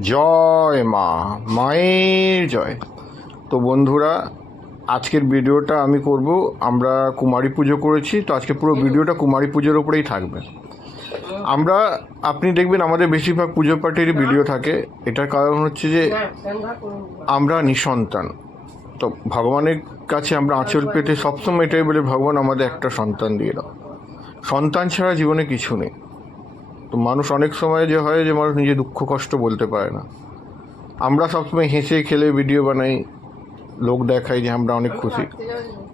জয় মা, মায়ের জয়। তো বন্ধুরা, আজকের ভিডিওটা আমি করব, আমরা কুমারী পুজো করেছি, তো আজকে পুরো ভিডিওটা কুমারী পুজোর উপরেই থাকবে। আমরা, আপনি দেখবেন আমাদের বেশিরভাগ পুজো পার্টির ভিডিও থাকে, এটার কারণ হচ্ছে যে আমরা নিঃসন্তান। তো ভগবানের কাছে আমরা আঁচল পেতে সবসময় এটাই বলে, ভগবান আমাদের একটা সন্তান দিয়ে দাও। সন্তান ছাড়া জীবনে কিছু নেই। তো মানুষ অনেক সময় যে হয় যে মানুষ নিজে দুঃখ, কষ্ট বলতে পারে না। আমরা সবসময় হেসে খেলে ভিডিও বানাই, লোক দেখাই যে আমরা অনেক খুশি।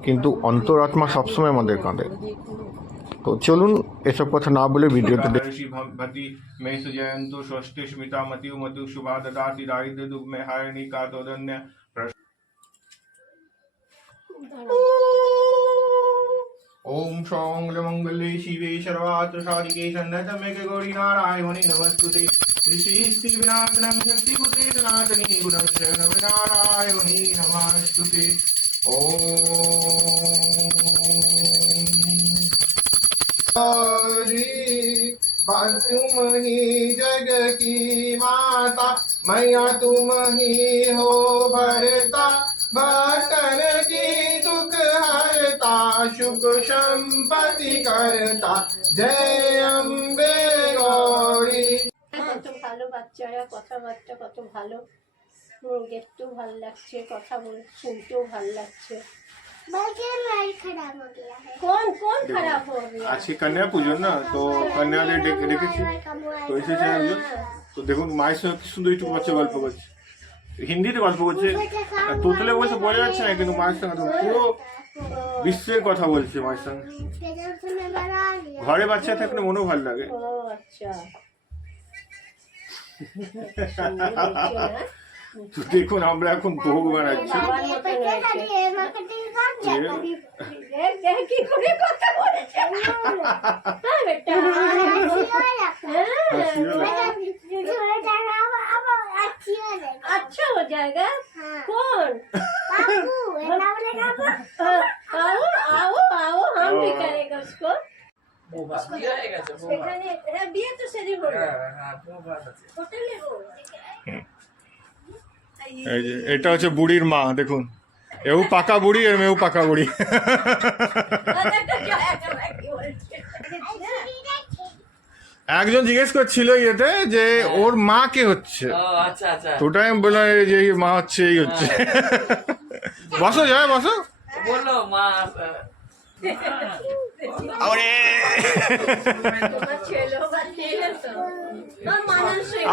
কিন্তু অন্তরাত্মা সবসময় আমাদের কাঁদে তো চলুন এসব কথা না বলে ভিডিওতে ঋষি ষষ্ঠী মতিউ ओम सौंग मंगले शिवे सर्वात्सारिके सन्नतमेके गौरी नारायणि नमस्तुते। ऋषिस्ति विनाशनं शक्तिभूते सनातनी गुणस्य नवनारायणि नमस्तुते। ओम तुम ही जग की माता, मैया तुम ही हो भरता भटन की সুখ সম্পত্তি কর্তা জয় অম্বে গৌরী কত ভালো বাচ্চারা কথাবার্তা কত ভালো। দেখতেও ভালো লাগছে কথা বল শুনতেও ভালো লাগছে। আজকে কন্যা পুজো না তো কন্যা ডেকেছি হ্যাঁ, হ্যাঁ, হ্যাঁ, তো এসেছে তো দেখুন মায়ের সঙ্গে কি সুন্দর একটু বাচ্চা গল্প করছে। হিন্দিতে গল্প করছে। তোতলে বলছে বোঝা যাচ্ছে না কিন্তু মায়ের সঙ্গে পুরো বিশ্বের কথা বলছি আমার সঙ্গে ঘরে বাচ্চা থাকলে মনও ভালো লাগে দেখুন আমরা এখন ভোগ বানাচ্ছি কথা বলেছে এই যে এটা হচ্ছে বুড়ির মা দেখুন। এও পাকা বুড়ি আর মেয়েও পাকা বুড়ি। একজন জিজ্ঞেস করছিল ইয়েতে যে ওর মা কে হচ্ছে? ও আচ্ছা আচ্ছা। তো ওটাই আমি বললাম যে এই মা হচ্ছে এই হচ্ছে। বসো যায় বসো। বলল মা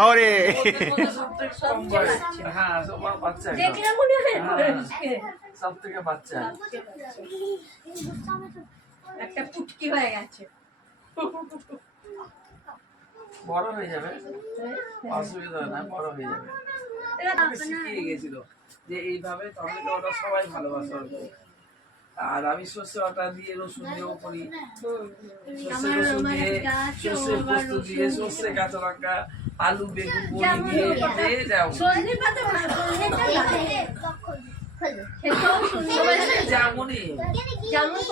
আরে সব থেকে। হ্যাঁ বাচ্চা হয় একটা পুটকি হয়ে। গেছে বড় হয়ে যাবে অসুবিধা না বড় হয়ে যাবে। শিখিয়ে গেছিল যে এইভাবে টমেটো ওটা সবাই ভালোবাসা। আর আমি সর্ষে আটা দিয়ে রসুন দিয়েও করি সর্ষে আমার- রসুন দিয়ে সর্ষে পোস্ত দিয়ে। সর্ষে কাঁচা লঙ্কা আলু বেগুন বড়ি দিয়ে দিয়ে যাও। করে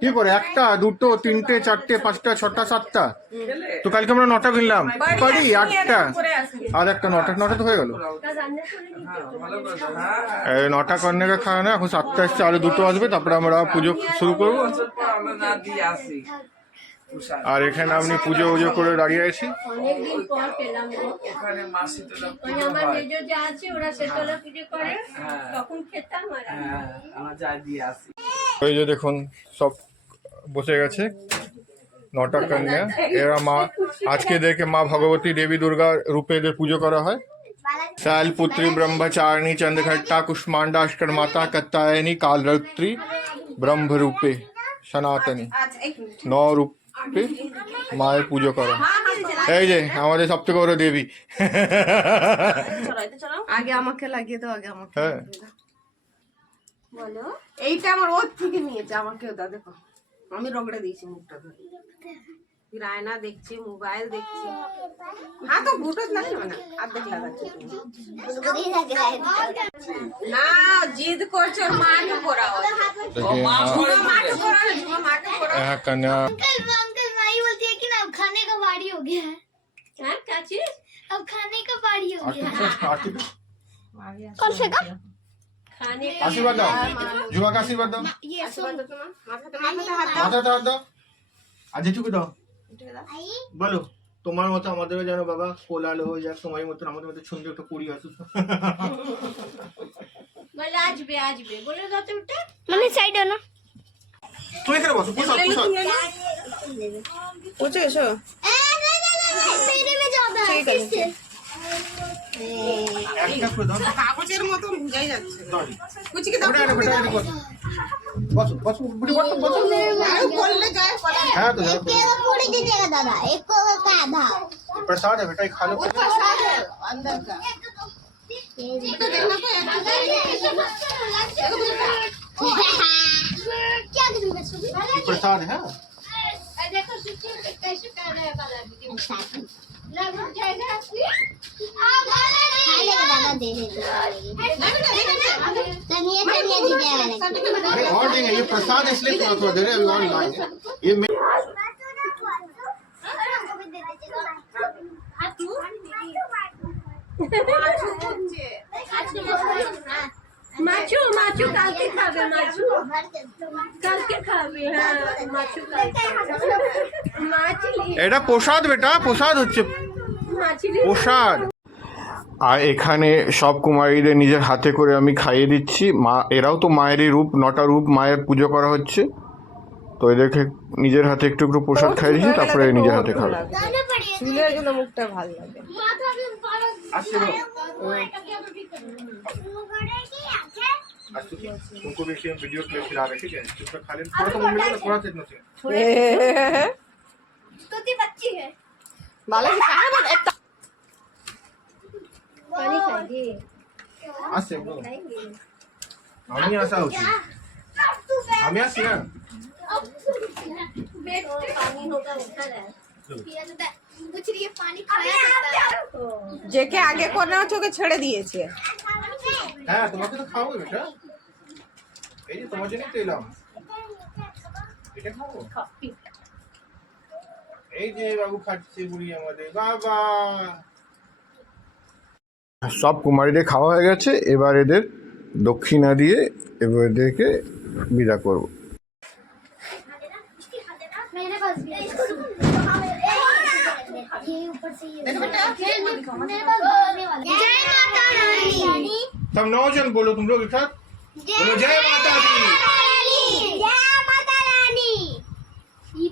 কি করে? একটা, দুটো, তিনটে, চারটে, পাঁচটা, ছটা, সাতটা? তো কালকে আমরা নটা কিনলাম। বাড়ি, আটটা। আর একটা নটা নটা তো হয়ে গেল। নটা কন্যাকে খাওয়া না এখন সাতটা আসছে আরও দুটো আসবে, তারপরে আমরা পুজো শুরু করব। আর এখানে আপনি পুজো উজো করে দাঁড়িয়ে আছি অনেকদিন পর পেলাম গো ওখানে মাসি তোলা ওই পুজো আমার হয় মেজো যা আছে ওরা সেতলা পুজো করে হ্যাঁ। তখন খেতাম আর আমি। হ্যাঁ আমরা যা দিয়ে আসি ওই যে দেখুন সব বসে গেছে নটা কন্যা এরা মা আজকে দেখে মা ভগবতী দেবী দুর্গা রূপে এদের পুজো করা হয় शैल पुत्री ब्रह्मचारिणी चंद्रघट्टा कुष्मांडा अष्कर माता कत्तायनी कालरात्रि ब्रह्म रूपे सनातनी ন রূপে মায়ের পুজো করো। এই যে আমাদের সব থেকে বড় দেবী। আগে আমাকে লাগিয়ে দাও আগে আমাকে হ্যাঁ। বলো। এইটা আমার ওর থেকে নিয়েছে আমাকে দাও দেখো। আমি রগড়ে দিয়েছি মুখটা ধরে। রায়না দেখছে মোবাইল দেখছে। হ্যাঁ তো গুটো লাগবে না। আর্ধেক লাগাচ্ছে না জিদ করছে মাকে পড়াও। হ্যাঁ। মাকে পড়াও মাকে পড়াও হ্যাঁ, कौन से का खाने का আশীর্বাদ দাও যুবাকে আশীর্বাদ দাও ये আশীর্বাদ দাও তোমার মাথাতে মাথাতে হাত মাথাতে হাত দাও আর যেটুকু দাও आई বলো তোমার মতো আমাদেরও যেন বাবা কোলালো হয়ে যাক তোমার মতন আমাদের মতো সুন্দর একটা কুড়ি আসুক बोले आज भी आज भी बोले जाते उठे मम्मी साइड हो ना তুমি এখানে বসো প্রসাদ প্রসাদ পৌঁছে গেছো मेरे में ज्यादा है किससे একটা করে দাও কাগজের মতো বুঝাই যাচ্ছে দাও কুচিকে দাও ওটা এটা বেটা এটা বসো বসো বসো বুড়ি বসো বসো আরে বললে যায় বলে হ্যাঁ তো যাও एक को पूरी दीजिएगा दादा एक को का आधा प्रसाद है बेटा ये खा लो अंदर का क्या करूँगा सुबह ये प्रसाद है देखो सुची कैसे कर रहे हैं बाला दीदी लग जाएगा खाने का दादा दे देते तनिया तनिया दीजिएगा अरे और देंगे ये प्रसाद है इसलिए थोड़ा थोड़ा दे रहे हैं अभी और लाएंगे ये मे- মাছু মাছু কালকে খাবে মাছু কালকে খাবে হ্যাঁ মাছু কালকে মাছলি এটা প্রসাদ বেটা প্রসাদ হচ্ছে মাছলি প্রসাদ আর এখানে সব কুমারীদের নিজের হাতে করে আমি খাইয়ে দিচ্ছি মা এরাও তো মায়েরই রূপ নটা রূপ মায়ের পুজো করা হচ্ছে তো এদেরকে নিজের হাতে একটু একটু প্রসাদ খাইয়ে দিচ্ছি তারপরে নিজের হাতে খাবে চুলের জন্য মুখটা ভালো লাগে আসছে বলো आज तो तुमको भी सेम वीडियो क्लिप खिला रहे ठीक है इसका खा लेना थोड़ा तो मम्मी को थोड़ा सा इतना चाहिए तोती बच्ची है ভালো কাহা বল একটা पानी खाएगी আসছে বলো আমি আসা উচিত আমি আসছি না पानी होगा उठा रहा है पूछ रही है पानी खाया जाता है যেকে আগে করে ওকে ছেড়ে দিয়েছে হ্যাঁ তোমাকে তো খাওয়াবো বেটা এই যে তোমার জন্যই তো এলাম এটা খাবো এই যে বাবু খাচ্ছে বুড়ি আমাদের বাবা সব কুমারীদের খাওয়া হয়ে গেছে এবার এদের দক্ষিণা দিয়ে এবার এদেরকে বিদা করব मेरे पास भी है ये ऊपर से ये मेरे पास होने वाला जय माता रानी सब नौ जन बोलो तुम लोग एक साथ बोलो जय माता दी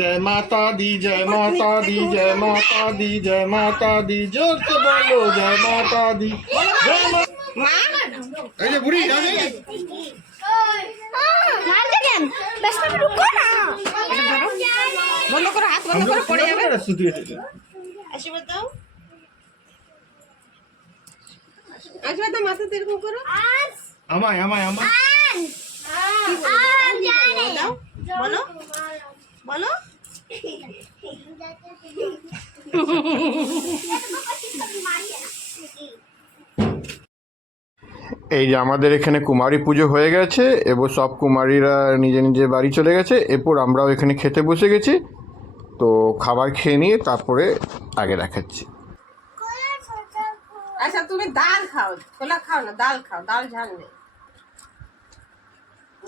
জয় মাতা দি জয় মাতা দি জয় মাতা দি জয় মাতা দি জোরতে বলো জয় মাতা দি জয় মা এই যে বুড়ি যাবে মারতে কেন ব্যস্ত রুকো না বন্ধ করো হাত বন্ধ করো পড়ে যাবে আশীর্বাদ দাও আশীর্বাদ দাও মাথাতে এরকম করো আমায় আমায় আমায় বলো বলো এই যে আমাদের এখানে কুমারী পুজো হয়ে গেছে এবং সব কুমারীরা নিজে নিজে বাড়ি চলে গেছে এরপর আমরাও এখানে খেতে বসে গেছি। তো খাবার খেয়ে নিয়ে তারপরে আগে দেখাচ্ছি। আচ্ছা তুমি ডাল খাও ছোলা খাও না ডাল খাও ডাল ঝাল নেই।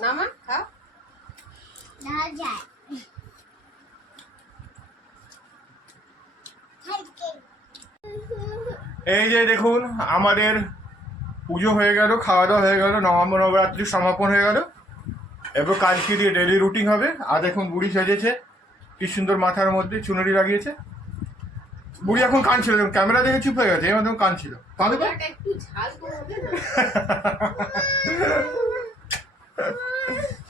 না মা খাও। এই যে দেখুন আমাদের পুজো হয়ে গেল খাওয়া দাওয়া হয়ে গেল নবম্বর নবরাত্রি সমাপন হয়ে গেল। এরপর কালকে দিয়ে ডেলি রুটিন হবে। আর দেখুন বুড়ি সেজেছে। কি সুন্দর মাথার মধ্যে চুনরি লাগিয়েছে। বুড়ি এখন কাঁদছিল ক্যামেরা দেখে চুপ হয়ে গেছে এবার কাঁদছিল। কাঁদবে একটু ঝাল